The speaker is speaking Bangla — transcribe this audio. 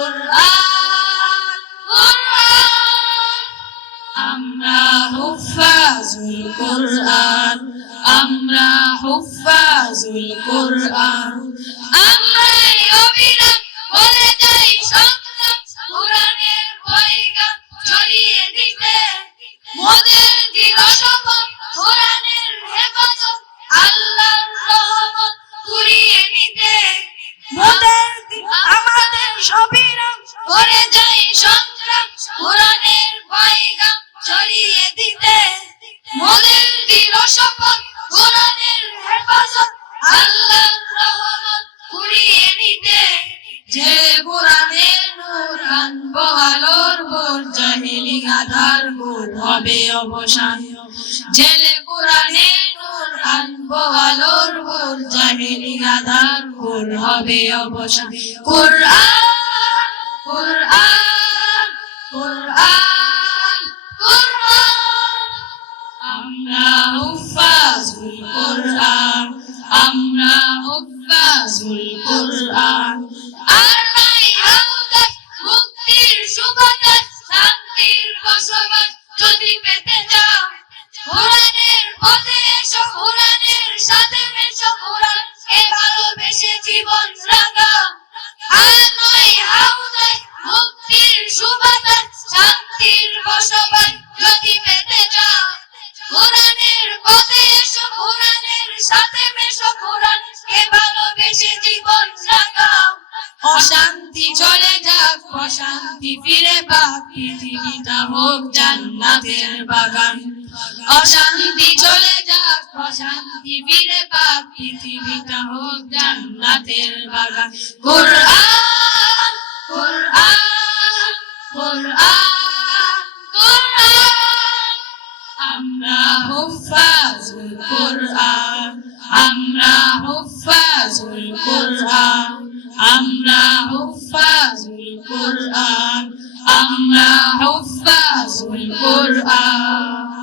কুরআন কুরআন আমরা হুফাজুল কুরআন আমরা হুফাজুল কুরআন আমরা অবিরাম বলে যাই সংগ্রাম কুরআনের পয়গাম ছড়িয়ে দিতে মোদের দৃঢ় শপথ কুরআনের হেফাজত আল্লাহর রহমত কুড়িয়ে নিতে মোদের আমাদের অবিরাম করে যাই সংগ্রাম কুরআনের পয়গাম ছড়িয়ে দিতে মোদের দৃঢ় শপথ কুরআনের হেফাজত আল্লাহর রহমত কুড়িয়ে নিতে যে কুরআনের নূর আনবো আলোর ভোর জাহেলি আধার ঘোর হবে অবসান জেলে কুরআনের নূর আনবো আলোর ভোর জাহেলি আধার ঘোর হবে অবসান কুরআন কুরআন কুরআন কুরআন আমরা হুফাজুল কুরআন আমরা হুফাজুল কুরআন আর নাই হাওদাস মুক্তির সুবাতাস শান্তির বসবাস যদি পেতে চাও কুরআনের পথে এসো কুরআনের সাথে মেশো কুরআনকে ভালোবেসে জীবন রাঙাও আর নয় হাওদাস মুক্তির সুবাতাস শান্তির বসবাস যদি পেতে চাও কুরআনের পথে এসো কুরআনের সাথে মেশো কুরআনকে ভালোবেসে জীবন রাঙাও অশান্তি চলে যাক অশান্তি ফিরে পাক পৃথিবীটা হোক জান্নাতের বাগান অশান্তি চলে যাক অশান্তি ফিরে পাক পৃথিবীটা হোক জান্নাতের বাগান কুরআন কুরআন কুরআন কুরআন আমরা হুফাজুল কুরআন আমরা হুফাজুল কুরআন আমরা হুফাজুল কুরআন আমরা হুফাজুল কুরআন